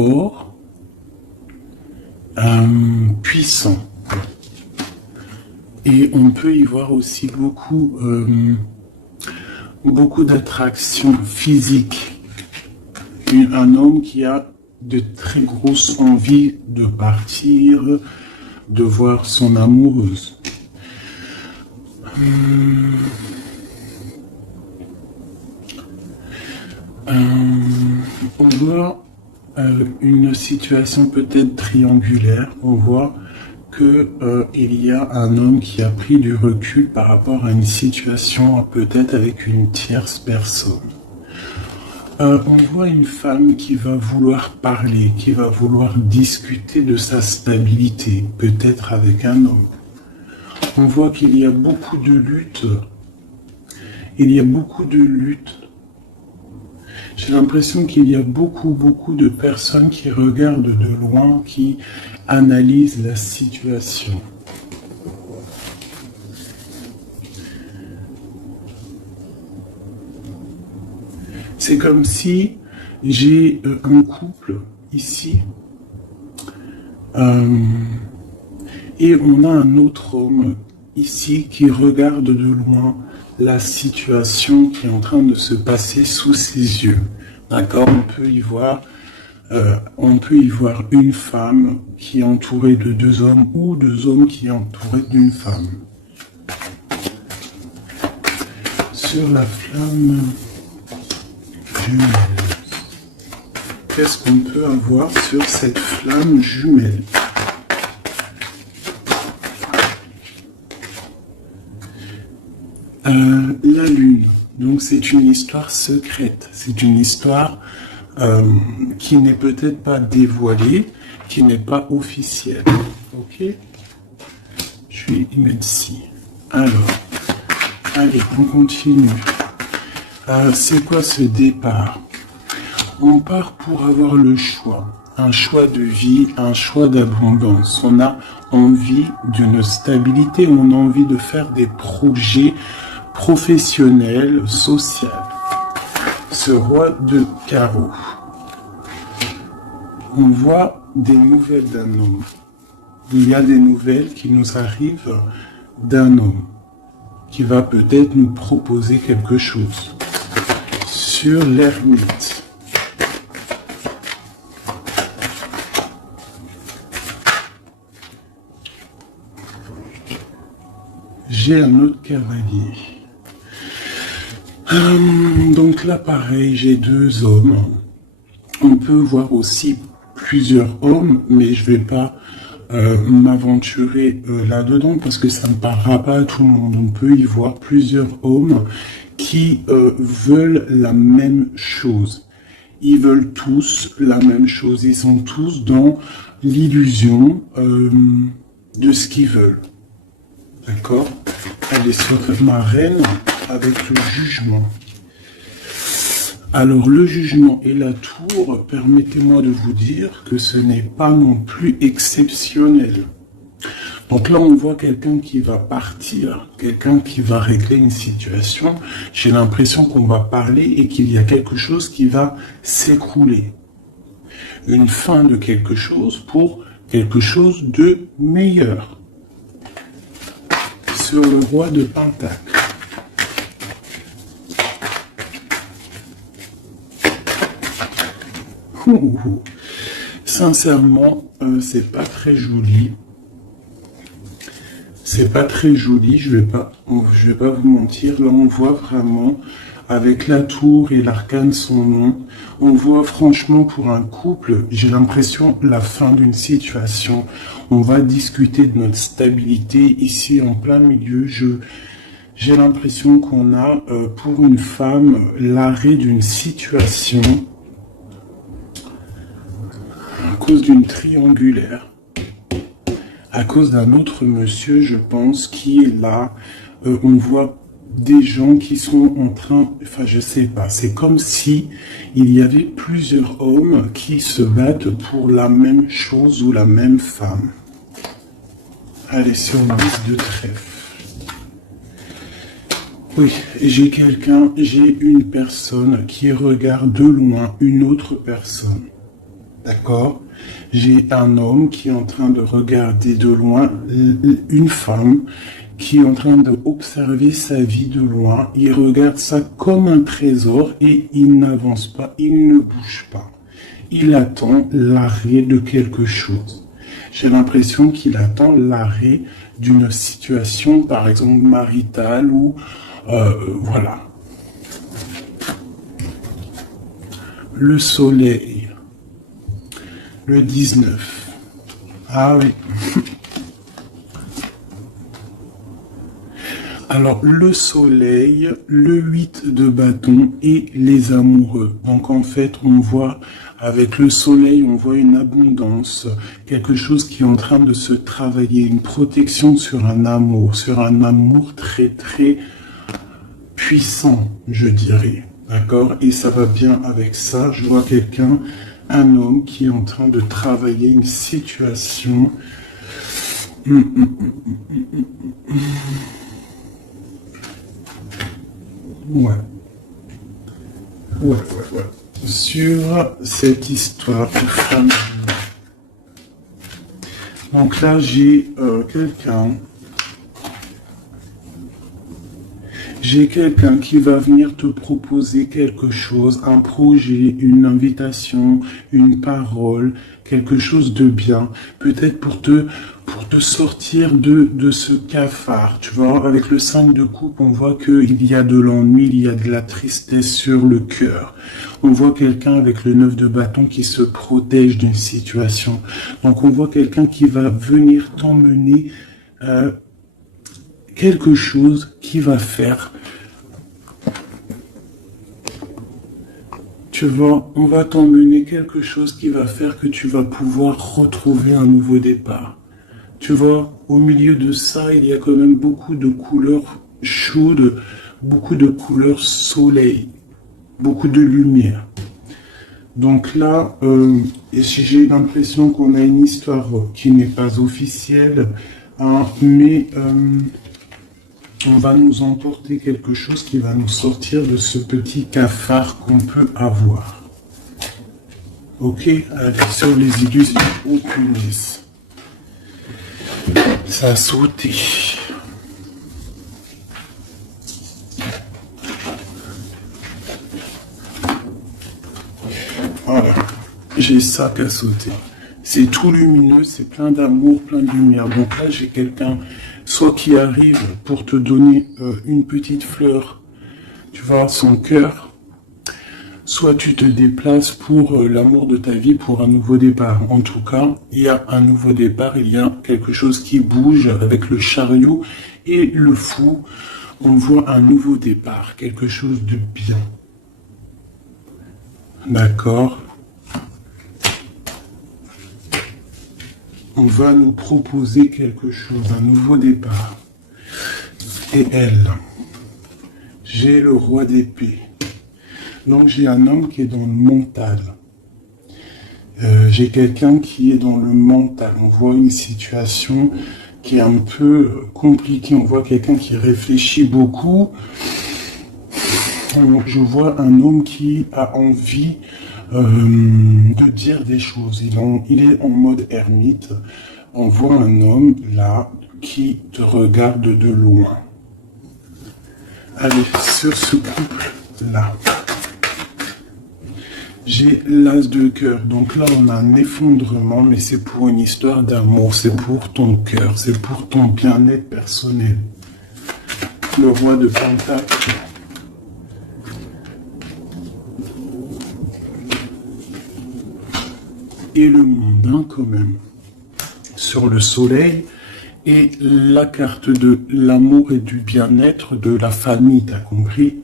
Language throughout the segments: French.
fort, puissant. Et on peut y voir aussi beaucoup d'attractions physiques. Un homme qui a de très grosses envies de partir, de voir son amoureuse. On voit une situation peut-être triangulaire. On voit qu'il y a un homme qui a pris du recul par rapport à une situation peut-être avec une tierce personne. On voit une femme qui va vouloir parler, qui va vouloir discuter de sa stabilité, peut-être avec un homme. On voit qu'il y a beaucoup de luttes. Il y a beaucoup de luttes. J'ai l'impression qu'il y a beaucoup de personnes qui regardent de loin, qui analysent la situation. C'est comme si j'ai un couple ici et on a un autre homme ici qui regarde de loin la situation qui est en train de se passer sous ses yeux. D'accord ? On peut y voir une femme qui est entourée de deux hommes ou deux hommes qui est entourés d'une femme. Sur la flamme jumelle. Qu'est-ce qu'on peut avoir sur cette flamme jumelle ? La lune. Donc c'est une histoire secrète. C'est une histoire qui n'est peut-être pas dévoilée, qui n'est pas officielle. Ok ? Je vais y mettre ci. Alors, allez, on continue. C'est quoi ce départ ? On part pour avoir le choix. Un choix de vie, un choix d'abondance. On a envie d'une stabilité, on a envie de faire des projets professionnels, sociaux. Ce roi de carreau. On voit des nouvelles d'un homme. Il y a des nouvelles qui nous arrivent d'un homme qui va peut-être nous proposer quelque chose. Sur l'ermite. J'ai un autre cavalier. Donc là, pareil, j'ai deux hommes. On peut voir aussi plusieurs hommes, mais je ne vais pas m'aventurer là-dedans parce que ça ne parlera pas à tout le monde. On peut y voir plusieurs hommes qui veulent la même chose. Ils veulent tous la même chose. Ils sont tous dans l'illusion de ce qu'ils veulent. D'accord ? Elle est sur ma reine avec le jugement. Alors le jugement et la tour, permettez-moi de vous dire que ce n'est pas non plus exceptionnel. Donc là on voit quelqu'un qui va partir, quelqu'un qui va régler une situation. J'ai l'impression qu'on va parler et qu'il y a quelque chose qui va s'écrouler. Une fin de quelque chose pour quelque chose de meilleur. Sur le roi de Pentacle. Sincèrement, c'est pas très joli. C'est pas très joli, je vais pas vous mentir. Là, on voit vraiment, avec la tour et l'arcane son nom, on voit franchement pour un couple, j'ai l'impression, la fin d'une situation. On va discuter de notre stabilité ici en plein milieu. J'ai l'impression qu'on a, pour une femme, l'arrêt d'une situation à cause d'une triangulaire. À cause d'un autre monsieur, je pense, qui est là. On voit des gens qui sont en train... Enfin, je sais pas. C'est comme si il y avait plusieurs hommes qui se battent pour la même chose ou la même femme. Allez, sur le 10 de trèfle. Oui, j'ai une personne qui regarde de loin une autre personne. D'accord? J'ai un homme qui est en train de regarder de loin une femme qui est en train d'observer sa vie de loin. Il regarde ça comme un trésor et il n'avance pas, il ne bouge pas. Il attend l'arrêt de quelque chose. J'ai l'impression qu'il attend l'arrêt d'une situation, par exemple maritale ou voilà. Le soleil. Le 19. Ah oui. Alors, le soleil, le 8 de bâton et les amoureux. Donc, en fait, on voit, avec le soleil, on voit une abondance, quelque chose qui est en train de se travailler, une protection sur un amour très, très puissant, je dirais. D'accord? Et ça va bien avec ça. Je vois quelqu'un, un homme qui est en train de travailler une situation. Ouais. Sur cette histoire de famille. Donc là, j'ai quelqu'un. J'ai quelqu'un qui va venir te proposer quelque chose, un projet, une invitation, une parole, quelque chose de bien. Peut-être pour te sortir de ce cafard. Tu vois, avec le 5 de coupe, on voit qu'il y a de l'ennui, il y a de la tristesse sur le cœur. On voit quelqu'un avec le 9 de bâton qui se protège d'une situation. Donc on voit quelqu'un qui va venir t'emmener quelque chose qui va faire. Tu vois, on va t'emmener quelque chose qui va faire que tu vas pouvoir retrouver un nouveau départ. Tu vois, au milieu de ça, il y a quand même beaucoup de couleurs chaudes, beaucoup de couleurs soleil, beaucoup de lumière. Donc là, j'ai l'impression qu'on a une histoire qui n'est pas officielle, hein, mais on va nous emporter quelque chose qui va nous sortir de ce petit cafard qu'on peut avoir. Ok, allez, sur les illusions, aucune lisse. Ça a sauté. Voilà, j'ai ça qui a sauté. C'est tout lumineux, c'est plein d'amour, plein de lumière. Donc là, j'ai quelqu'un, soit qui arrive pour te donner une petite fleur, tu vois, son cœur, soit tu te déplaces pour l'amour de ta vie, pour un nouveau départ. En tout cas, il y a un nouveau départ, il y a quelque chose qui bouge avec le chariot et le fou. On voit un nouveau départ, quelque chose de bien. D'accord? On va nous proposer quelque chose, un nouveau départ. Et elle, j'ai le roi d'épée. Donc j'ai un homme qui est dans le mental. J'ai quelqu'un qui est dans le mental. On voit une situation qui est un peu compliquée. On voit quelqu'un qui réfléchit beaucoup. Je vois un homme qui a envie de dire des choses. Il est en mode ermite. On voit un homme là qui te regarde de loin. Allez, sur ce couple là. J'ai l'as de cœur. Donc là, on a un effondrement, mais c'est pour une histoire d'amour. C'est pour ton cœur. C'est pour ton bien-être personnel. Le roi de Pentacle. Et le mondain quand même. Sur le soleil. Et la carte de l'amour et du bien-être de la famille. T'as compris ?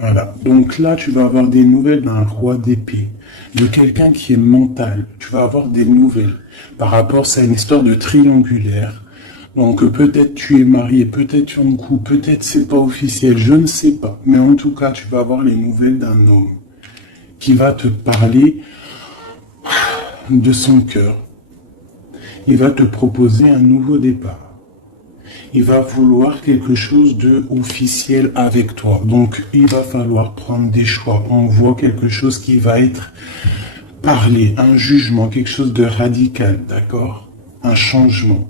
Voilà, donc là, tu vas avoir des nouvelles d'un roi d'épée, de quelqu'un qui est mental. Tu vas avoir des nouvelles par rapport à une histoire de triangulaire. Donc peut-être tu es marié, peut-être tu es en couple, peut-être c'est pas officiel, je ne sais pas. Mais en tout cas, tu vas avoir les nouvelles d'un homme qui va te parler de son cœur. Il va te proposer un nouveau départ. Il va vouloir quelque chose de officiel avec toi. Donc, il va falloir prendre des choix. On voit quelque chose qui va être parler, un jugement, quelque chose de radical, d'accord? Un changement.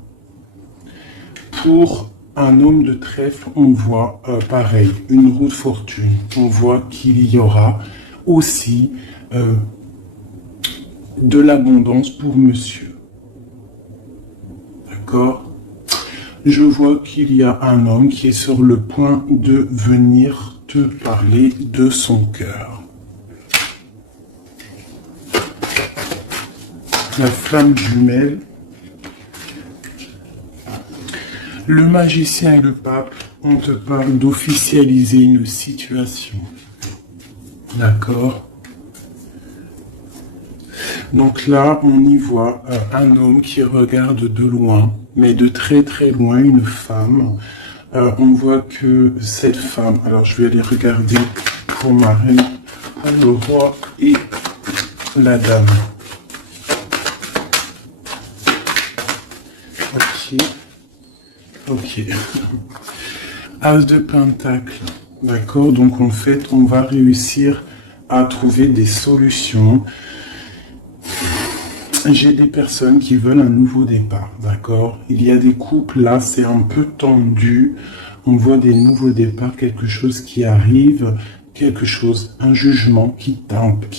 Pour un homme de trèfle, on voit pareil, une roue de fortune. On voit qu'il y aura aussi de l'abondance pour monsieur. D'accord? Je vois qu'il y a un homme qui est sur le point de venir te parler de son cœur. La flamme jumelle. Le magicien et le pape, on te parle d'officialiser une situation. D'accord? Donc là, on y voit un homme qui regarde de loin, mais de très très loin, une femme. On voit que cette femme, alors je vais aller regarder pour ma reine, pour le roi et la dame. Ok. As de Pentacle. D'accord? Donc en fait, on va réussir à trouver des solutions. J'ai des personnes qui veulent un nouveau départ, d'accord? Il y a des couples, là, c'est un peu tendu. On voit des nouveaux départs, quelque chose qui arrive, quelque chose, un jugement qui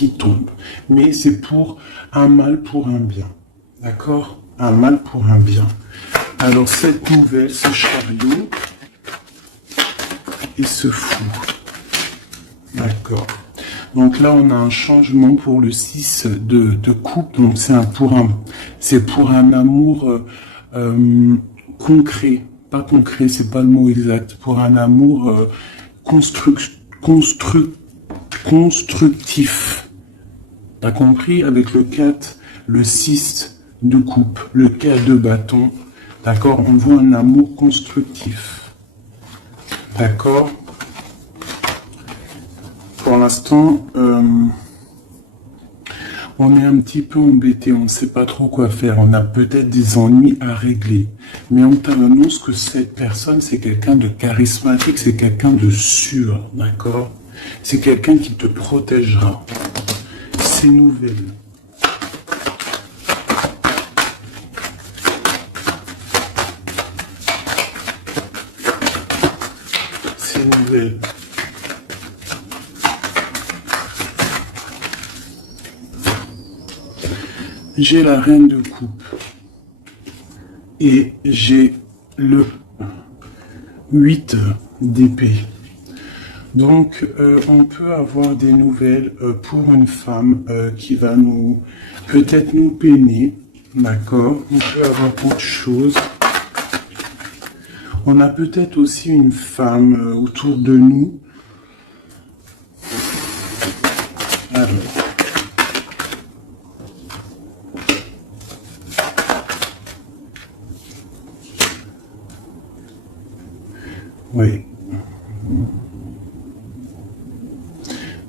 tombe. Mais c'est pour un mal pour un bien, d'accord? Un mal pour un bien. Alors, cette nouvelle, ce chariot, il se fout. D'accord. Donc là, on a un changement pour le 6 de coupe. Donc c'est pour un amour concret. Pas concret, c'est pas le mot exact. Pour un amour constructif. T'as compris? Avec le 4, le 6 de coupe, le 4 de bâton. D'accord? On voit un amour constructif. D'accord? Pour l'instant, on est un petit peu embêté, on ne sait pas trop quoi faire, on a peut-être des ennuis à régler. Mais on t'annonce que cette personne, c'est quelqu'un de charismatique, c'est quelqu'un de sûr, d'accord? C'est quelqu'un qui te protégera. C'est nouvelle. C'est nouvelle. J'ai la reine de coupe et j'ai le 8 d'épée. Donc, on peut avoir des nouvelles pour une femme qui va peut-être nous peiner, d'accord? On peut avoir autre chose. On a peut-être aussi une femme autour de nous. Alors. Oui.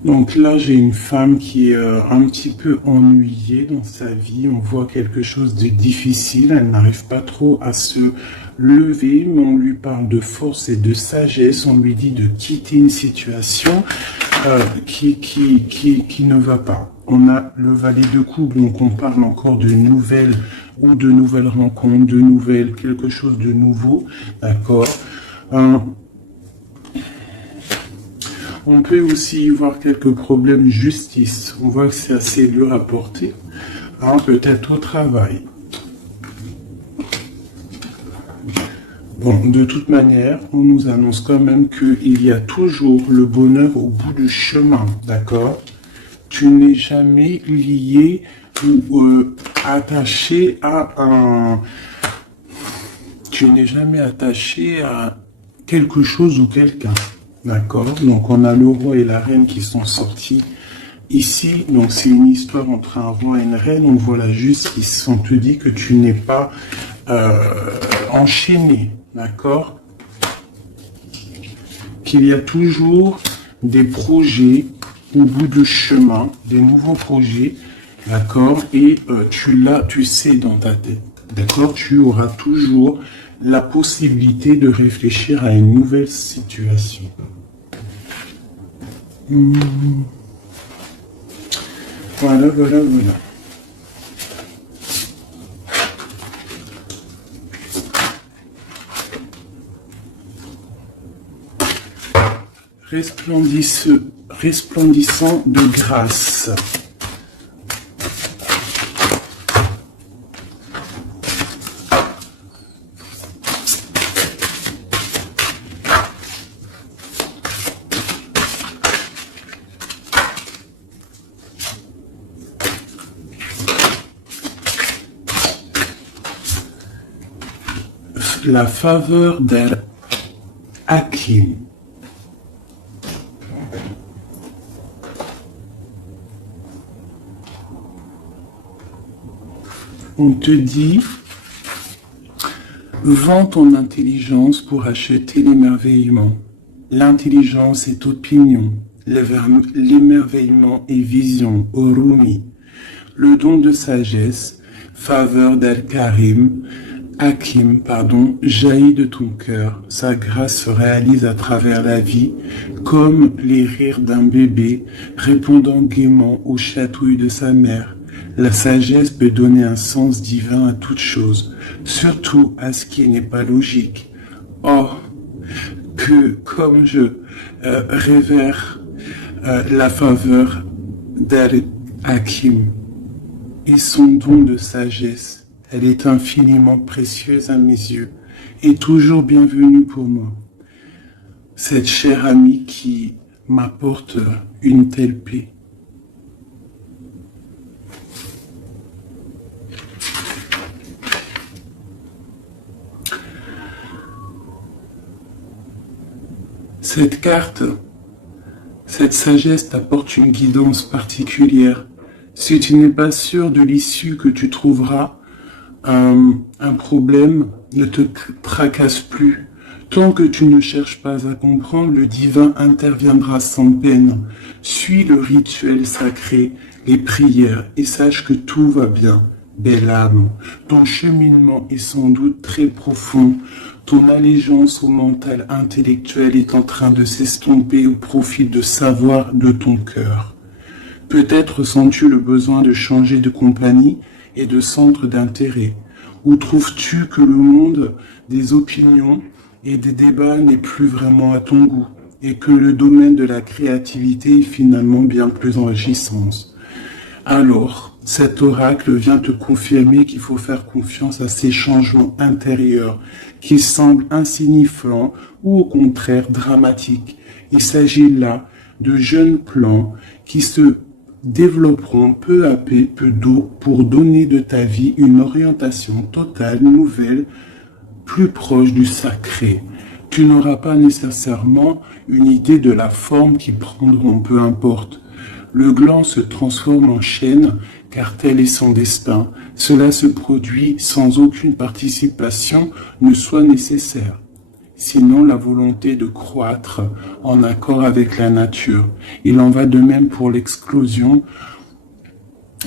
Donc là, j'ai une femme qui est un petit peu ennuyée dans sa vie. On voit quelque chose de difficile. Elle n'arrive pas trop à se lever, mais on lui parle de force et de sagesse. On lui dit de quitter une situation qui ne va pas. On a le valet de coupe, donc on parle encore de nouvelles ou de nouvelles rencontres, de nouvelles, quelque chose de nouveau. D'accord? On peut aussi y voir quelques problèmes de justice. On voit que c'est assez dur à porter. Peut-être au travail. Bon, de toute manière, on nous annonce quand même qu'il y a toujours le bonheur au bout du chemin. D'accord? Tu n'es jamais lié ou attaché à un... Tu n'es jamais attaché à quelque chose ou quelqu'un. D'accord? Donc on a le roi et la reine qui sont sortis ici. Donc c'est une histoire entre un roi et une reine. On voit la justice. On te dit que tu n'es pas enchaîné. D'accord? Qu'il y a toujours des projets au bout du chemin, des nouveaux projets. D'accord? Et tu sais dans ta tête. D'accord? Tu auras toujours la possibilité de réfléchir à une nouvelle situation. Voilà, voilà, voilà. Resplendissant de grâce. La faveur d'Al-Hakim. On te dit, vends ton intelligence pour acheter l'émerveillement. L'intelligence est opinion, l'émerveillement est vision, Orumi. Le don de sagesse, faveur d'Al-Karim, Hakim, jaillit de ton cœur. Sa grâce se réalise à travers la vie, comme les rires d'un bébé répondant gaiement aux chatouilles de sa mère. La sagesse peut donner un sens divin à toute chose, surtout à ce qui n'est pas logique. Oh, que comme je révère la faveur d'Al-Hakim et son don de sagesse, elle est infiniment précieuse à mes yeux et toujours bienvenue pour moi. Cette chère amie qui m'apporte une telle paix. Cette carte, cette sagesse t'apporte une guidance particulière. Si tu n'es pas sûr de l'issue que tu trouveras, un problème ne te tracasse plus. Tant que tu ne cherches pas à comprendre, le divin interviendra sans peine. Suis le rituel sacré, les prières et sache que tout va bien. Belle âme, ton cheminement est sans doute très profond. Ton allégeance au mental intellectuel est en train de s'estomper au profit de savoir de ton cœur. Peut-être sens-tu le besoin de changer de compagnie et de centre d'intérêt. Où trouves-tu que le monde des opinions et des débats n'est plus vraiment à ton goût et que le domaine de la créativité est finalement bien plus enrichissant? Alors, cet oracle vient te confirmer qu'il faut faire confiance à ces changements intérieurs qui semblent insignifiants ou au contraire dramatiques. Il s'agit là de jeunes plans qui se développeront peu à peu pour donner de ta vie une orientation totale, nouvelle, plus proche du sacré. Tu n'auras pas nécessairement une idée de la forme qu'ils prendront, peu importe. Le gland se transforme en chêne, car tel est son destin. Cela se produit sans aucune participation ne soit nécessaire. Sinon la volonté de croître en accord avec la nature. Il en va de même pour l'explosion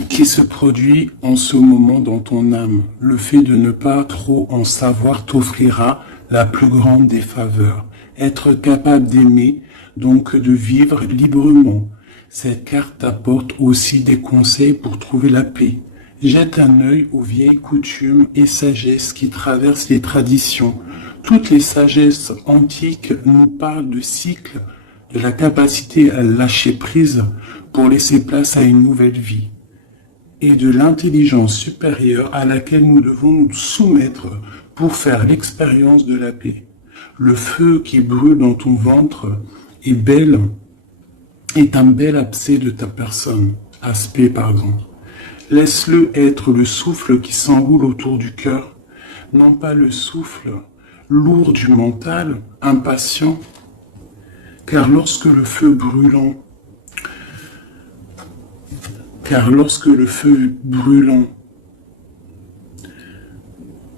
qui se produit en ce moment dans ton âme. Le fait de ne pas trop en savoir t'offrira la plus grande des faveurs. Être capable d'aimer, donc de vivre librement. Cette carte apporte aussi des conseils pour trouver la paix. Jette un œil aux vieilles coutumes et sagesses qui traversent les traditions. Toutes les sagesses antiques nous parlent de cycles, de la capacité à lâcher prise pour laisser place à une nouvelle vie, et de l'intelligence supérieure à laquelle nous devons nous soumettre pour faire l'expérience de la paix. Le feu qui brûle dans ton ventre est un bel aspect de ta personne. Laisse-le être le souffle qui s'enroule autour du cœur, non pas le souffle lourd du mental, impatient, car lorsque le feu brûlant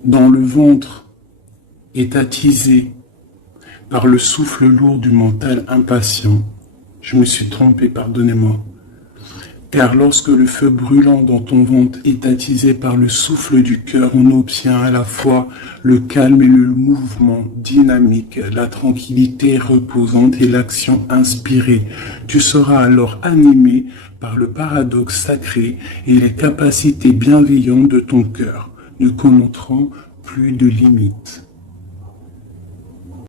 dans le ventre est attisé par le souffle lourd du mental impatient, je me suis trompé, pardonnez-moi. Car lorsque le feu brûlant dans ton ventre est attisé par le souffle du cœur, on obtient à la fois le calme et le mouvement dynamique, la tranquillité reposante et l'action inspirée. Tu seras alors animé par le paradoxe sacré et les capacités bienveillantes de ton cœur, ne connaîtront plus de limites.